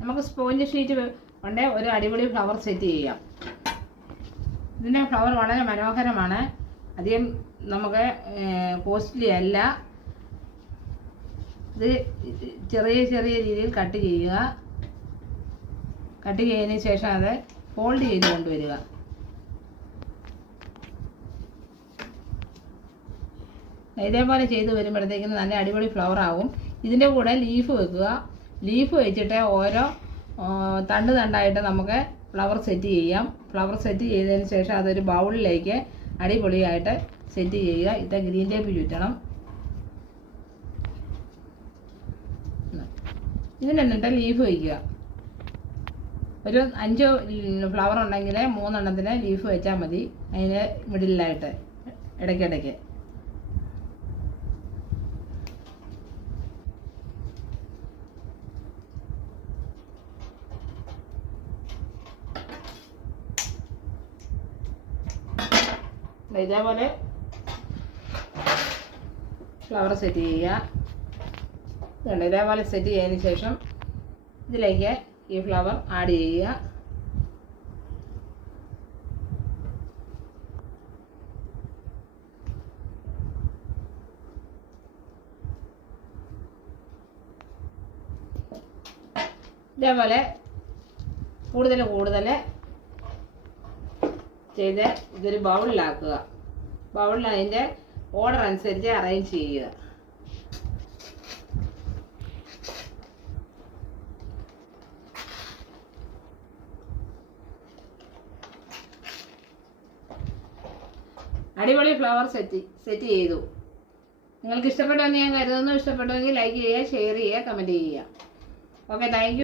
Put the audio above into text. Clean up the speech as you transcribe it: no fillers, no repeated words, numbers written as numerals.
നമുക്ക് sponge sheet കൊണ്ട് ഒരു അടിപൊളി ഫ്ലവർ സെറ്റ് ചെയ്യാം. ഇതിൻ്റെ ഫ്ലവർ വളരെ മനോഹരമാണ്. അധികം നമുക്ക് കോസ്റ്റ്ലി അല്ല. ഇത് ചെറിയ ചെറിയ രീതിയിൽ കട്ട് ചെയ്യുക. കട്ട് ചെയ്തതിന് ശേഷം അത് ഫോൾഡ് ചെയ്ത് കൊണ്ടുവരിക. ഇതേപോലെ ചെയ്ത് വരുമ്പോഴത്തേക്കും നല്ല അടിപൊളി ഫ്ലവർ ആവും. ഇതിൻ്റെ കൂടെ ലീഫ് വെക്കുക. ലീഫ് വെച്ചിട്ട് ഓരോ തണ്ടായിട്ട് നമുക്ക് ഫ്ലവർ സെറ്റ് ചെയ്യാം. ഫ്ലവർ സെറ്റ് ചെയ്തതിന് ശേഷം അതൊരു ബൗളിലേക്ക് അടിപൊളിയായിട്ട് സെറ്റ് ചെയ്യുക. ഇത് ഗ്രീൻ ടേപ്പ് ചുറ്റണം. ഇതിനെന്നിട്ട് ലീഫ് വയ്ക്കുക. ഒരു 5 ഫ്ലവർ ഉണ്ടെങ്കിൽ 3 എണ്ണത്തിന് ലീഫ് വെച്ചാൽ മതി. അതിന് മിഡിലായിട്ട് ഇടയ്ക്കിടയ്ക്ക്. ഇതേപോലെ ഫ്ലവർ സെറ്റ് ചെയ്യുക. ഇതേപോലെ സെറ്റ് ചെയ്തതിന് ശേഷം ഇതിലേക്ക് ഈ ഫ്ലവർ ആഡ് ചെയ്യുക. ഇതേപോലെ കൂടുതൽ ചെയ്ത് ഇതൊരു ബൗളിലാക്കുക. ബൗളിൽ അതിൻ്റെ ഓർഡർ അനുസരിച്ച് അറേഞ്ച് ചെയ്യുക. അടിപൊളി ഫ്ലവർ സെറ്റ് ചെയ്തു. നിങ്ങൾക്ക് ഇഷ്ടപ്പെട്ടുവെന്ന് ഞാൻ കരുതുന്നു. ഇഷ്ടപ്പെട്ടുവെങ്കിൽ ലൈക്ക് ചെയ്യുക, ഷെയർ ചെയ്യുക, കമൻറ്റ് ചെയ്യുക. Okay, thank you.